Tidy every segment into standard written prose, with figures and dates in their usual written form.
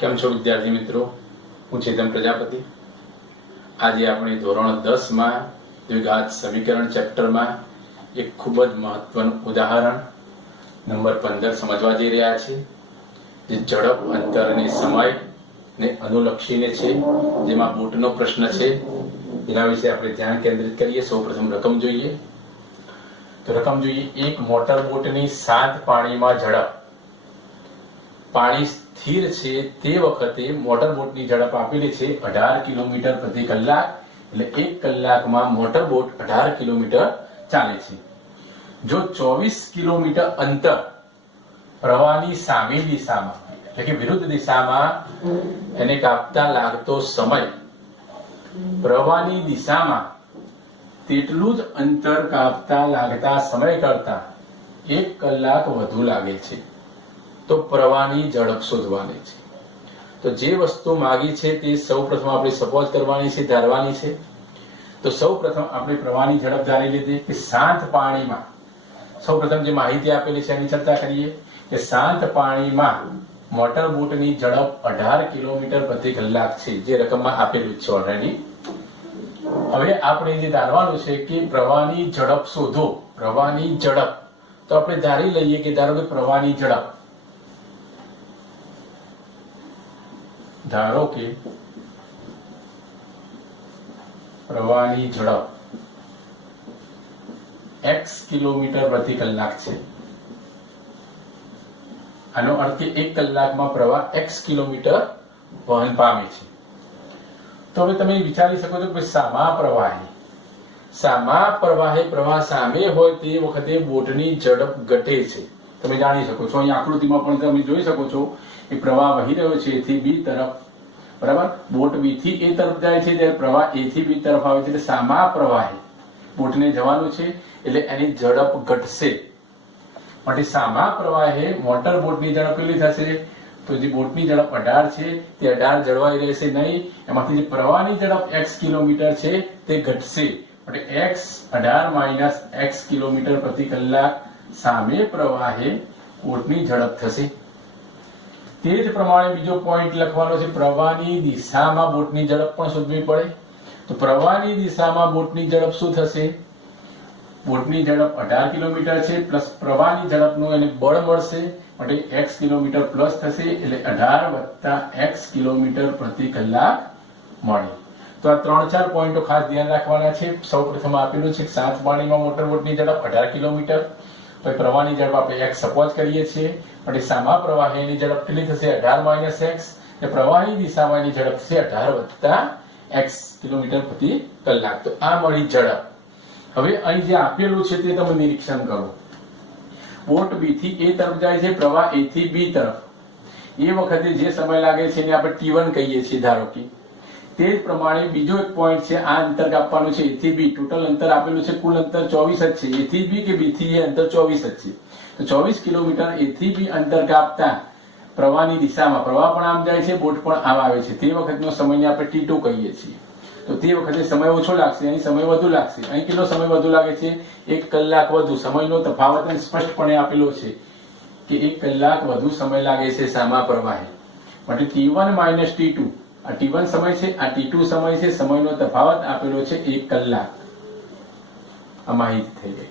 કેમ છો વિદ્યાર્થી મિત્રો? હું ચેતન પ્રજાપતિ. આજે આપણે ધોરણ 10 માં દ્વિઘાત સમીકરણ ચેપ્ટરમાં એક ખૂબ જ મહત્વનું ઉદાહરણ નંબર 15 સમજવા જઈ રહ્યા છીએ, જે ઝડપ, અંતર અને સમયને અનુલક્ષીને છે, જેમાં બોટનો પ્રશ્ન છે. એના વિશે આપણે ધ્યાન કેન્દ્રિત કરીએ. સૌપ્રથમ રકમ જોઈએ. તો રકમ જોઈએ, એક મોટર બોટની શાંત પાણીમાં ઝડપ, પાણી સ્થિર છે તે વખતે મોટર બોટની ઝડપ આપેલી છે 18 કિલોમીટર પ્રતિ કલાક. એટલે 1 કલાકમાં મોટર બોટ 18 કિલોમીટર ચાલે છે. જો 24 કિલોમીટર અંતર પ્રવાહની સામી દિશામાં, એટલે કે વિરુદ્ધ દિશામાં એને કાપતા લાગતો સમય પ્રવાહની દિશામાં તેટલું જ અંતર કાપતા લાગતા સમય કરતા 1 કલાક વધુ લાગે છે, તો પ્રવાહની ઝડપ શોધવાની છે. તો જે વસ્તુ માગી છે તે સૌપ્રથમ આપણે સપોઝ કરવાની છે, ધારવાની છે. તો સૌપ્રથમ આપણે પ્રવાહની ઝડપ ધારી લીધી કે શાંત પાણીમાં, સૌપ્રથમ જે માહિતી આપેલી છે એની ચર્ચા કરીએ કે શાંત પાણીમાં મોટર બોટની ઝડપ 18 કિલોમીટર પ્રતિ કલાક છે, જે રકમમાં આપેલું છે ઓલરેડી. હવે આપણે જે ધારવાનું છે કે પ્રવાહની ઝડપ શોધો. પ્રવાહની ઝડપ તો આપણે ધારી લઈએ કે ધારો કે પ્રવાહની ઝડપ, ધારો કે પ્રવાહની ઝડપ x કિલોમીટર પ્રતિ કલાક છે. આનો અર્થ કે 1 કલાકમાં પ્રવાહ x કિલોમીટર વહન પામે છે. તો હવે તમે વિચારી શકો છો કે સામા પ્રવાહે પ્રવાહ સામે હોય તે વખતે બોટની ઝડપ ઘટે છે. તમે જાણી શકો છો, અહીં આકૃતિમાં પણ તમે જોઈ શકો છો કે પ્રવાહ વહી રહ્યો છે A થી B તરફ, બરાબર. બોટ B થી A તરફ જાય છે, ત્યારે પ્રવાહ A થી B તરફ આવે છે. એટલે સામા પ્રવાહે બોટને જવાનું છે, એટલે એની ઝડપ ઘટશે. માટે સામા પ્રવાહે મોટર બોટની ઝડપ કેટલી થશે? તો જે બોટની ઝડપ 18 છે તે 18 જળવાઈ રહેશે નહીં. એમાંથી જે પ્રવાહની ઝડપ x કિલોમીટર છે તે ઘટશે. માટે x 18 માઇનસ x કિલોમીટર પ્રતિ કલાક સામે પ્રવાહે બોટની ઝડપ થશે. તે જ પ્રમાણે બીજો પોઈન્ટ લખવાનો છે, પ્રવાહની દિશામાં બોટની ઝડપ પણ શોધવી પડે. તો પ્રવાહની દિશામાં બોટની ઝડપ શું થશે? બોટની ઝડપ 18 કિલોમીટર છે, પ્લસ પ્રવાહની ઝડપનું એને બળ મળશે, માટે x કિલોમીટર પ્લસ થશે, એટલે 18 વત્તા x કિલોમીટર પ્રતિ કલાક મળે. તો આ 3-4 પોઈન્ટો ખાસ ધ્યાન રાખવાના છે. સૌપ્રથમ આપેલું છે કે શાંત પાણીમાં મોટર બોટની ઝડપ 18 કિલોમીટર, તો પ્રવાહની ઝડપ આપણે x સપોઝ કરીએ છીએ. માટે સામા પ્રવાહે એની ઝડપ કેટલી થશે? 18 માઇનસ x. એટલે પ્રવાહની દિશામાં એની ઝડપ થશે 18 વત્તા x કિલોમીટર પ્રતિ કલાક. તો આ મળી ઝડપ. હવે અહીં જે આપેલું છે તે તમે નિરીક્ષણ કરો. બોટ B થી A તરફ જાય છે, પ્રવાહ A થી B તરફ. એ વખતે જે સમય લાગે છે એને આપણે T1 કહીએ છીએ, ધારો કે. તે જ પ્રમાણે બીજો એક પોઈન્ટ છે, આ અંતર કાપવાનું છે A થી B. ટોટલ અંતર આપેલું છે, કુલ અંતર 24 જ છે. A થી B કે B થી A અંતર 24 જ છે. તો 24 કિલોમીટર A થી B અંતર કાપતા પ્રવાહની દિશામાં, પ્રવાહ પણ આમ જાય છે, બોટ પણ આમ આવે છે, તે વખતનો સમયને આપણે T2 કહીએ છીએ. તો તે વખતે સમય ઓછો લાગશે, અહીં સમય વધુ લાગશે. અહીં કેટલો સમય વધુ લાગે છે? 1 કલાક વધુ. સમયનો તફાવત સ્પષ્ટપણે આપેલો છે કે 1 કલાક વધુ સમય લાગે છે સામા પ્રવાહે. માટે T1 માઇનસ T2, આ T1 સમય છે, આ T2 સમય છે. સમયનો તફાવત આપેલો છે 1 કલાક. આ માહિતી થઈ ગઈ.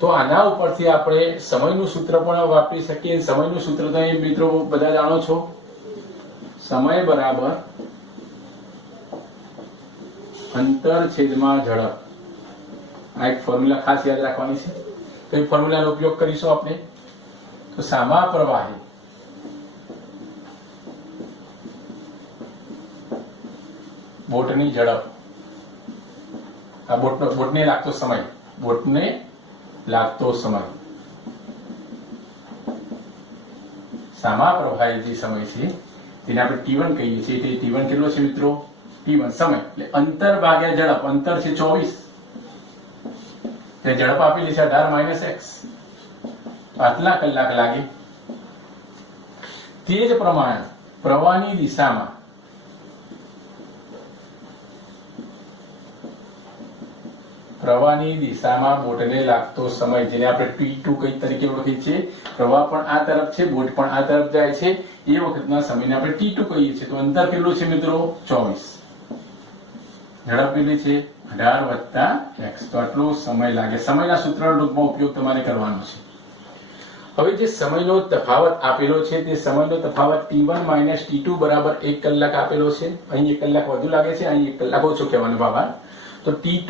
તો આના ઉપરથી આપણે સમયનું સૂત્ર પણ વાપરી શકીએ. સમયનું સૂત્ર તો અહીં મિત્રો બધા જાણો છો, સમય બરાબર અંતર છેદમાં ઝડપ. આ એક ફોર્મ્યુલા ખાસ યાદ રાખવાની છે. તો એ ફોર્મ્યુલાનો ઉપયોગ કરીશું આપણે. તો સામા પ્રવાહે બોટની ઝડપ, આ બોટને લાગતો સમય, બોટને લાગતો સમય, સામા પ્રવાહે જે સમય છે તેને આપણે T1 કહીએ છીએ. તે T1 કેટલો છે મિત્રો? T1 સમય એટલે અંતર ભાગ્યા ઝડપ. અંતર છે 24, તે ઝડપ આપેલી છે 18 માઇનસ x. આટલા કલાક લાગે. તે જ પ્રમાણે પ્રવાહની દિશામાં પ્રવાહની દિશામાં બોટને લાગતો સમય, જેને આપણે T2 કઈ તરીકે ઓળખીએ છીએ. પ્રવાહ પણ આ તરફ છે, બોટ પણ આ તરફ જાય છે, એ વખતના સમયને આપણે T2 કહીએ છીએ. તો અંતર કેટલું છે મિત્રો? 24. ઝડપ કેટલી છે? 18 + x. તો આટલો સમય લાગે. સમયના સૂત્રનો ટૂંકમાં ઉપયોગ તમારે કરવાનો છે. હવે જે સમયનો તફાવત આપેલો છે તે સમયનો તફાવત T1 - T2 બરાબર 1 કલાક આપેલો છે. અહીં 1 કલાક વધુ લાગે છે, અહીં 1 કલાક ઓછો કહેવાનો ભાવાર્થ. તો T1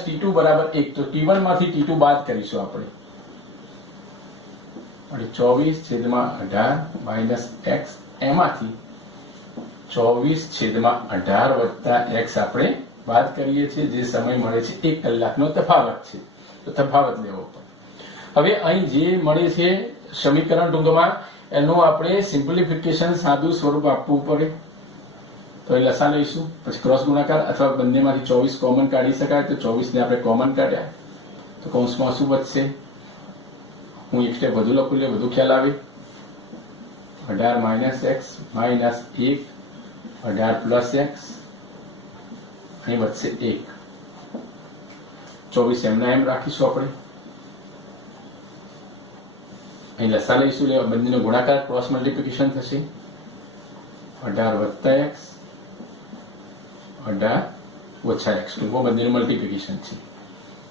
- T2 બરાબર 1. તો T1 માંથી T2 બાદ કરીશું આપણે. 24/18 - x. એમાંથી 24/18 + x આપણે બાદ કરીએ છીએ, જે સમય મળે છે 1 કલાકનો તફાવત છે. તો તફાવત લેવો પડે. હવે અહીં જે મળે છે સમીકરણ ટૂંકમાં એનું આપણે સિમ્પ્લિફિકેશન સાદું સ્વરૂપ આપવું પડે. તો એ લસા લઈશું, પછી ક્રોસ ગુણાકાર અથવા બંનેમાંથી 24 કોમન કાઢી શકાય. તો 24 ને આપણે કોમન કાઢ્યા તો કૌંસમાં શું બચશે? હું એક સ્ટેપ વધુ લખું એટલે વધુ ખ્યાલ આવે. 18 - x - 1 18 + x. અહીં બચશે 1. 24 એમના એમ રાખીશું આપણે. અહીં લસા લઈશું એટલે બંનેનો ગુણાકાર ક્રોસ મલ્ટીપ્લિકેશન થશે. 18 + x 18 - x. ટૂંકમાં બંનેનું મલ્ટીપ્લિકેશન છે.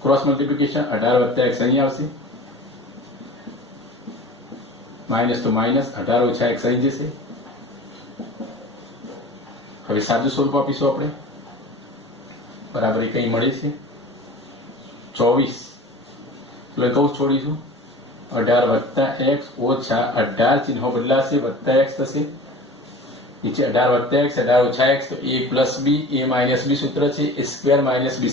ક્રોસ મલ્ટીપ્લિકેશન 18 + x અહીં આવશે. માઇનસ તો માઇનસ, 18 - x અહીં જશે. હવે સાદું સ્વરૂપ આપીશું આપણે. બરાબર એક અહીં મળે છે 24. એટલે કૌંસ છોડીશું. 18 + x - 18 ચિહ્નો બદલાશે, + x થશે. નીચે 18 + x 18 - x. તો a + b a - b સૂત્ર છે. a² - b².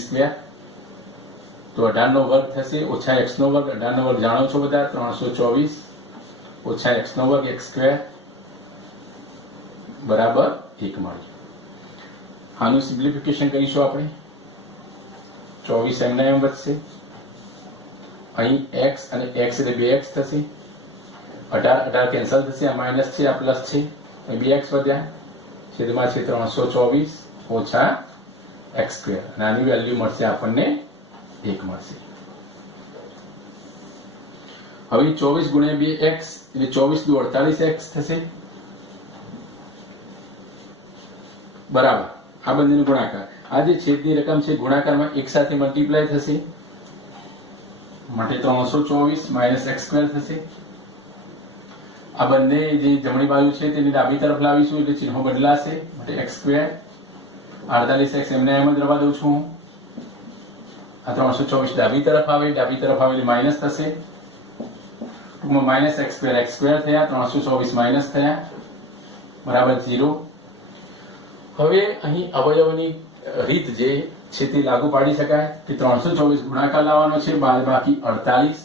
તો 18 નો વર્ગ થશે - x નો વર્ગ. 18 નો વર્ગ જાણો છો બધા, 324 - x નો વર્ગ x² બરાબર 1 મળે. આનું સિમ્પ્લિફિકેશન કરીશું આપણે. 24 એમના એમ વધશે. અહીં x અને x એટલે 2x થશે. 18 કેન્સલ થશે. આ માઇનસ છે, આ પ્લસ છે. અહીં 2x વધ્યા. છેદમાં છે 324 - x². અને આની વેલ્યુ મળશે આપણને 1 મળશે. હવે 24 × 2x એટલે 24 × 48x થશે. બરાબર આ બંનેનો ગુણાકાર. આ જે છેદની રકમ છે ગુણાકારમાં એક સાથે મલ્ટીપ્લાય થશે માટે 324 - x² થશે. આ બંને જે જમણી બાજુ છે તેની ડાબી તરફ લાવીશું એટલે ચિહ્નો બદલાશે માટે x². 48x એમને એમ જ રવા દઉં છું. આ 324 ડાબી તરફ આવે એટલે માઇનસ થશે. ટૂંકમાં -x² થયા, 324 માઇનસ થયા બરાબર 0. હવે અહીં અવયવની રીત જે છે તે લાગુ પાડી શકાય કે 324 ગુણાકાર લાવવાનો છે, બાદ બાકી 48.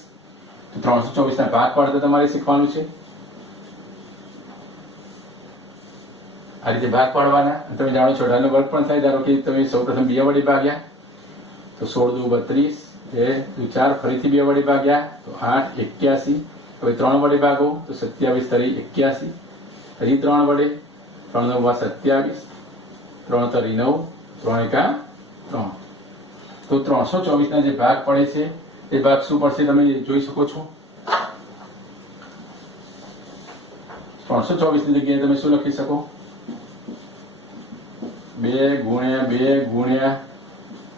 તો 324 ના ભાગ પાડતા તમારે શીખવાનું છે. આ રીતે ભાગ પાડવાના. તમે જાણો છો 18 નો વર્ગ પણ થાય. ધારો કે તમે સૌપ્રથમ 2 વડે ભાગ્યા તો 16 × 32, 2 × 4, ફરીથી 2 વડે ભાગ્યા તો 8 × 81. હવે 3 વડે ભાગો તો 27 × 81. હજી 3 વડે, 3 × 9 = 27, 3 × 3 = 9, 3 × 3. તો 324 ના જે ભાગ પડે છે એ ભાગ શું પડશે તમે જોઈ શકો છો. 324 ની જગ્યાએ તમે શું લખી શકો? 2 × 2 × 3 ×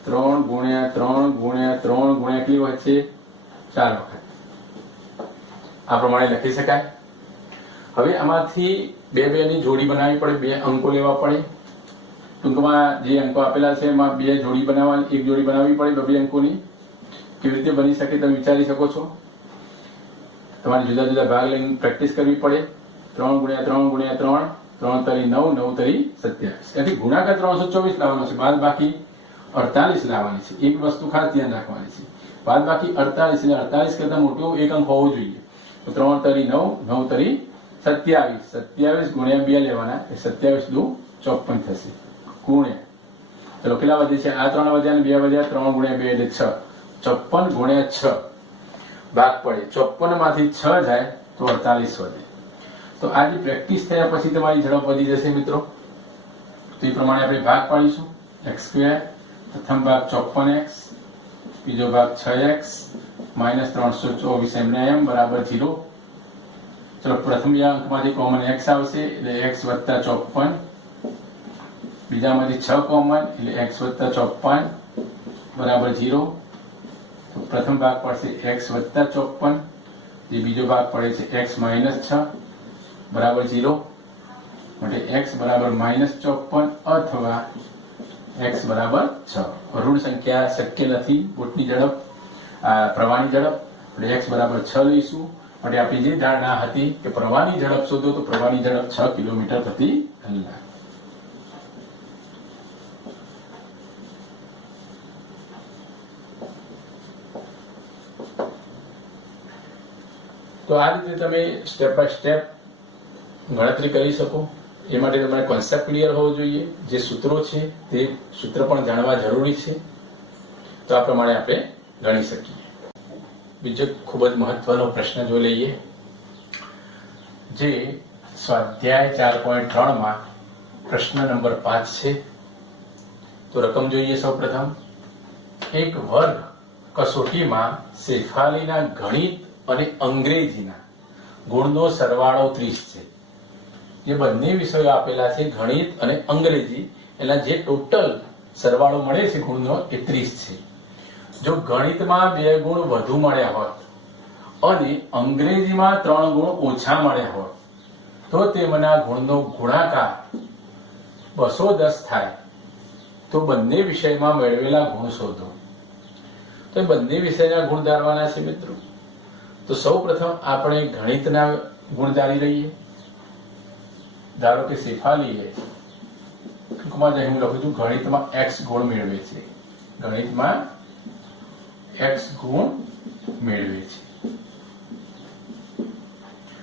3 × 3 × કેટલી વખત છે? 4 વખત. આ પ્રમાણે લખી શકાય. હવે આમાંથી 2 ની જોડી બનાવવી પડે, 2 અંકો લેવા પડે. ટૂંકમાં જે અંકો આપેલા છે એમાં 2 જોડી બનાવવાની, એક જોડી બનાવવી પડે 2 અંકોની. કેવી રીતે બની શકે તમે વિચારી શકો છો. તમારે જુદા જુદા ભાગ લઈને પ્રેક્ટિસ કરવી પડે. 3 × 3 × 3, 3 × 9, 9 × 27. ત્યાંથી ગુણાકાર 324 લાવવાનો છે, બાદ બાકી 48 લાવવાની છે. એક વસ્તુ ખાસ ધ્યાન રાખવાની છે, બાદ બાકી 48 એટલે 48 કરતા મોટો એક અંક હોવો જોઈએ. તો 3 × 9, 9 × 27. 27 × 2 લેવાના, 27 × 2 = 54 થશે. ગુણ્યા ચલો કેટલા વધે છે? આ 3 વધ્યા અને 2 વધ્યા, 3 × 2 એટલે 6. 54 × 6 ભાગ પડે. 54 માંથી 6 જાય તો 48 વધે. તો આ જે પ્રેક્ટિસ થયા પછી તમારી ઝડપ વધી જશે મિત્રો. તો એ પ્રમાણે આપણે ભાગ પાડીશું. x², પ્રથમ ભાગ 54x, બીજો ભાગ 6x - 324 એમને એમ બરાબર 0. ચલો પ્રથમ બે અંકમાંથી કોમન x આવશે એટલે x + 54, બીજામાંથી 6 કોમન એટલે x + 54 બરાબર 0. તો પ્રથમ ભાગ પડશે x + 54, જે બીજો ભાગ પડે છે x - 6 બરાબર 0. માટે x બરાબર -54 અથવા x બરાબર 6. ઋણ સંખ્યા શક્ય નથી બોટની ઝડપ, પ્રવાહની ઝડપ, એટલે x બરાબર 6 લઈશું. માટે આપણી જે ધારણા હતી કે પ્રવાહની ઝડપ શોધો તો પ્રવાહની ઝડપ 6 કિલોમીટર પ્રતિ કલાક. તો આ રીતે તમે સ્ટેપ બાય સ્ટેપ ગણતરી કરી શકો. એ માટે તમારે કોન્સેપ્ટ ક્લિયર હોવો જોઈએ. જે સૂત્રો છે તે સૂત્ર પણ જાણવા જરૂરી છે. તો આ પ્રમાણે આપણે ગણી શકીએ. બીજો ખૂબ જ મહત્વનો પ્રશ્ન જો લઈએ, જે સ્વાધ્યાય 4.3 માં પ્રશ્ન નંબર 5 છે. તો રકમ જોઈએ. સૌ પ્રથમ, એક વર્ગ કસોટીમાં શેફાલીના ગણિત અને અંગ્રેજીના ગુણનો સરવાળો 30 છે. જે બંને વિષયો આપેલા છે, ગણિત અને અંગ્રેજી, એના જે ટોટલ સરવાળો મળે છે ગુણનો એ 30 છે. જો ગણિતમાં 2 ગુણ વધુ મળ્યા હોત અને અંગ્રેજીમાં 3 ગુણ ઓછા મળ્યા હોત તો તેમના ગુણનો ગુણાકાર 210 થાય. તો બંને વિષયમાં મેળવેલા ગુણ શોધો. તો એ બંને વિષયના ગુણ ધારવાના છે મિત્રો. તો સૌ પ્રથમ આપણે ગણિતના ગુણ ધારી લઈએ. ધારો કે શેફાલીએ ટૂંકમાં હું લખું છું ગણિતમાં x ગુણ મેળવે છે. ગણિતમાં x ગુણ મેળવે છે.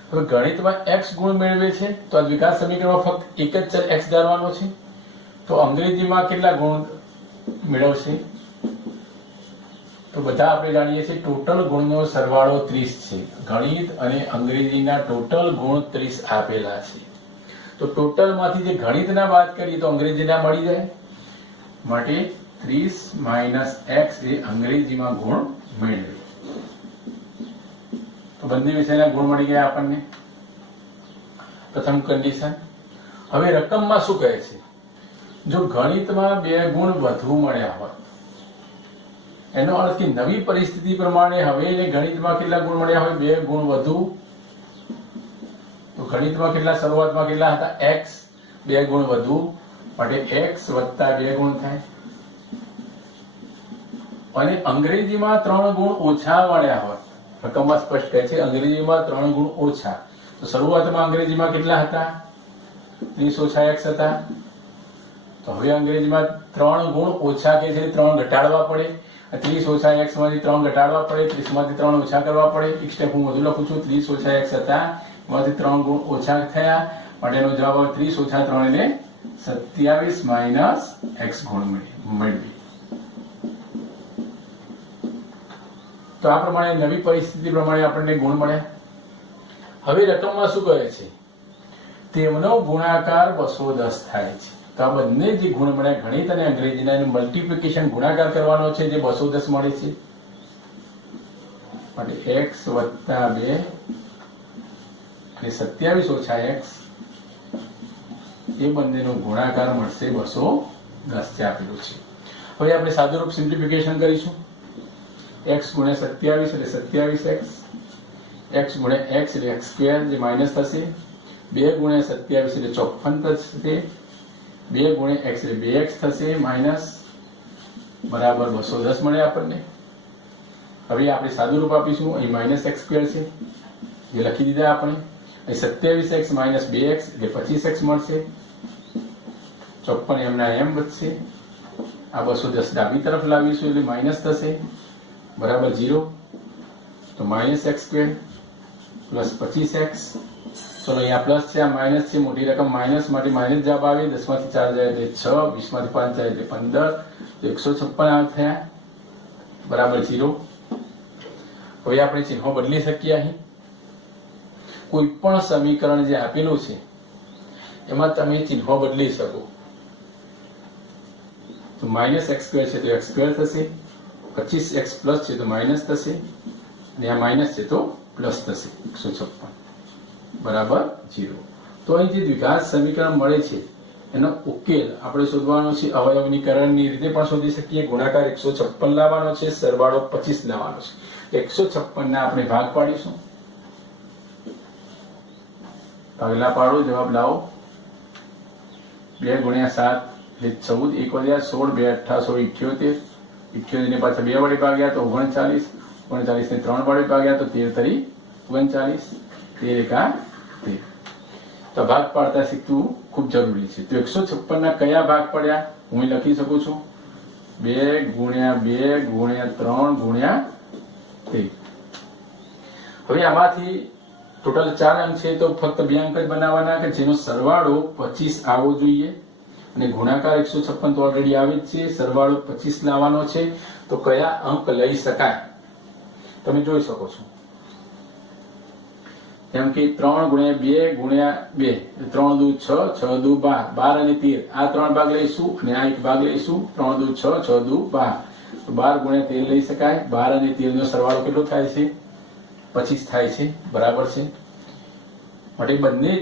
હવે ગણિતમાં x ગુણ મેળવે છે તો આ દ્વિઘાત સમીકરણમાં ફક્ત એક જ ચલ x ધારવાનો છે. તો અંગ્રેજીમાં કેટલા ગુણ મેળવશે? તો બધા આપણે જાણીએ છીએ ટોટલ ગુણનો સરવાળો 30 છે. ગણિત અને અંગ્રેજીના ટોટલ ગુણ 30 આપેલા છે. તો ટોટલમાંથી જે ગણિતના વાત કરીએ તો અંગ્રેજીના મળી જાય. માટે 30 - x એ અંગ્રેજીમાં ગુણ મેળવે. તો બંને વિષયના ગુણ મળી ગયા આપણને. પ્રથમ કન્ડિશન. હવે રકમમાં શું કહે છે? જો ગણિતમાં 2 ગુણ વધુ મળ્યા હોય, એનો અર્થ કે નવી પરિસ્થિતિ પ્રમાણે હવે એને ગણિતમાં કેટલા ગુણ મળ્યા હોય? 2 ગુણ વધુ. તો ગણિતમાં કેટલા શરૂઆતમાં કેટલા હતા? x. 2 ગુણ વધુ માટે x + 2 ગુણ થાય. અને અંગ્રેજીમાં 3 ગુણ ઓછા મળ્યા હોય, રકમમાં સ્પષ્ટ કહે છે અંગ્રેજીમાં 3 ગુણ ઓછા. તો શરૂઆતમાં અંગ્રેજીમાં કેટલા હતા? 30 - x હતા. તો હવે અંગ્રેજીમાં 3 ગુણ ઓછા કે છે, 3 ઘટાડવા પડે. 30 - x માંથી 3 ઘટાડવા પડે, 30 માંથી 3 ઓછા કરવા પડે. એક સ્ટેપ હું વધુ લખું છું. 30 - x હતા, એમાંથી 3 ગુણ ઓછા થયા, માટેનો જવાબ આવે 30 - 3 એટલે 27 - x ગુણ મેળવી. તો આ પ્રમાણે નવી પરિસ્થિતિ પ્રમાણે આપણને ગુણ મળ્યા. હવે રકમમાં શું કહે છે? તેમનો ગુણાકાર 210 થાય છે. તો આ બંને જે ગુણ મળ્યા ગણિત અને અંગ્રેજીના, એનું મલ્ટીપ્લિકેશન ગુણાકાર કરવાનો છે, જે 210 મળે છે. માટે x + 2 એટલે 27 - x એ બંનેનો ગુણાકાર મળશે 210 જે આપેલું છે. હવે આપણે સાદુરૂપ સિમ્પ્લિફિકેશન કરીશું. x × 27 એટલે 27x, x × x એટલે x² જે માઇનસ થશે, 2 × 27 એટલે 54 થશે, 2 × x એટલે 2x થશે માઇનસ બરાબર 210 મળે આપણને. હવે આપણે સાદુરૂપ આપીશું. અહીં -x² છે જે લખી દીધા આપણે. અહીં 27x - 2x એટલે 25x મળશે. 54 એમના એમ વધશે. આ 210 ડાબી તરફ લાવીશું એટલે માઇનસ થશે બરાબર 0. તો -x² + 25x. ચલો અહીંયા પ્લસ છે, આ માઇનસ છે. મોટી રકમ માઇનસ માટે માઇનસ જવાબ આવે. 10 માંથી 4 જાય એટલે 6, 20 માંથી 5 જાય એટલે 15, તો 156 થયા બરાબર 0. હવે આપણે ચિહ્નો બદલી શકીએ. અહીં કોઈ પણ સમીકરણ જે આપેલું છે એમાં તમે ચિહ્નો બદલી શકો. તો -x² છે તો x² થશે, 25x પ્લસ છે તો માઇનસ થશે, અને આ માઇનસ છે તો પ્લસ થશે 156. બરાબર 0. તો અહીં જે દ્વિઘાત સમીકરણ મળે છે એનો ઉકેલ આપણે શોધવાનો છે અવયવનીકરણની રીતે પણ શોધી શકીએ. ગુણાકાર 156 લાવવાનો છે, સરવાળો 25 લાવવાનો છે. 156 ના આપણે ભાગ પાડીશું. ભાગલા પાડો, જવાબ લાવો. 2 ગુણ્યા 7 એટલે 14, 1 વધ્યા 16, 2 18 78, 78 ને પાછા 2 વડે ભાગ્યા તો 39, 39 ને 3 વડે ભાગ્યા તો 13 તરી 39, 13 એકા 13. તો ભાગ પાડતા શીખવું ખૂબ જરૂરી છે. તો 156 ના કયા ભાગ પડ્યા હું લખી શકું છું? 2 ગુણ્યા 2 ગુણ્યા 3 ગુણ્યા 13. હવે આમાંથી ટોટલ 4 અંક છે તો ફક્ત 2 અંક જ બનાવવાના કે જેનો સરવાળો 25 આવવો જોઈએ, અને ગુણાકાર 156 તો ઓલરેડી આવે જ છે, સરવાળો 25 લાવવાનો છે. તો કયા અંક લઈ શકાય તમે જોઈ શકો છો. જેમ કે 3 ગુણ્યા 2 ગુણ્યા 2, 3 દુ 6, 6 દુ 12, 12 અને 13 આ 3 ભાગ લઈશું અને આ 1 ભાગ લઈશું. 3 દુ 6, 6 દુ 12, તો 12 ગુણ્યા 13 લઈ શકાય. 12 અને 13 નો સરવાળો કેટલો થાય છે? 25 થાય છે. બરાબર છે. માટે બંને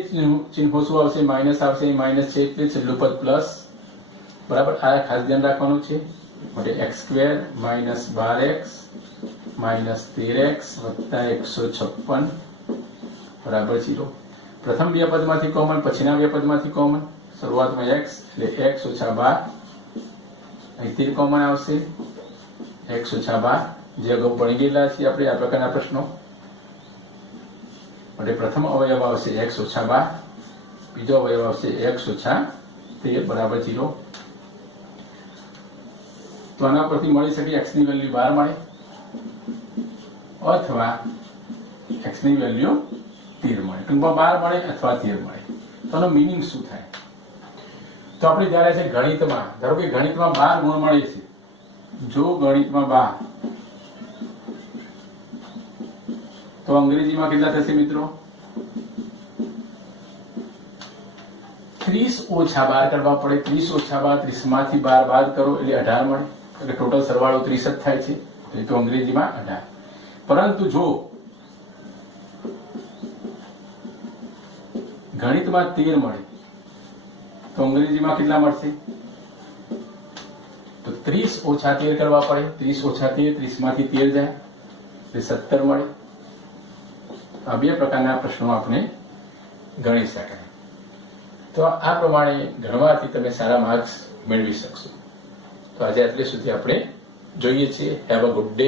ચિહ્નો શું આવશે? માઇનસ આવશે. માઇનસ છે એટલે છેલ્લું પદ પ્લસ. બરાબર, આ ખાસ ધ્યાન રાખવાનું છે. માટે x² minus 12x minus 13x વત્તા 156 બરાબર 0. પ્રથમ બે પદમાંથી કોમન, પછીના બે પદમાંથી કોમન. શરૂઆતમાં x એટલે x ઓછા 12, અહીંથી કોમન આવશે x ઓછા 12, જે અગાઉ ભણી ગયેલા છીએ આપણે આ પ્રકારના પ્રશ્નો. માટે પ્રથમ અવયવ આવશે x ઓછા 12, બીજો અવયવ આવશે x ઓછા 13 બરાબર 0. તો આના પરથી મળી શકે x ની વેલ્યુ 12 મળે અથવા x ની વેલ્યુ 13 મળે. ટૂંકમાં 12 મળે અથવા 13 મળે. તો આનો મિનિંગ શું થાય? તો આપણે જ્યારે છે ગણિતમાં, ધારો કે ગણિતમાં 12 ગુણ મળે છે. જો ગણિતમાં 12 તો અંગ્રેજીમાં કેટલા થશે મિત્રો? 30 ઓછા 12 કરવા પડે. 30 ઓછા 12, 30 માંથી 12 બાદ કરો એટલે 18 મળે. એટલે ટોટલ સરવાળો 30 જ થાય છે. એટલે તો અંગ્રેજીમાં 18. પરંતુ જો ગણિતમાં 13 મળે તો અંગ્રેજીમાં કેટલા મળશે? તો 30 ઓછા 13 કરવા પડે. 30 ઓછા 13, 30 માંથી 13 જાય એટલે 17 મળે. આ બે પ્રકારના પ્રશ્નો આપણે ગણી શકાય. તો આ પ્રમાણે ગણવાથી તમે સારા માર્ક્સ મેળવી શકશો. તો આજે આટલે સુધી આપણે જોઈએ છીએ. Have a good day.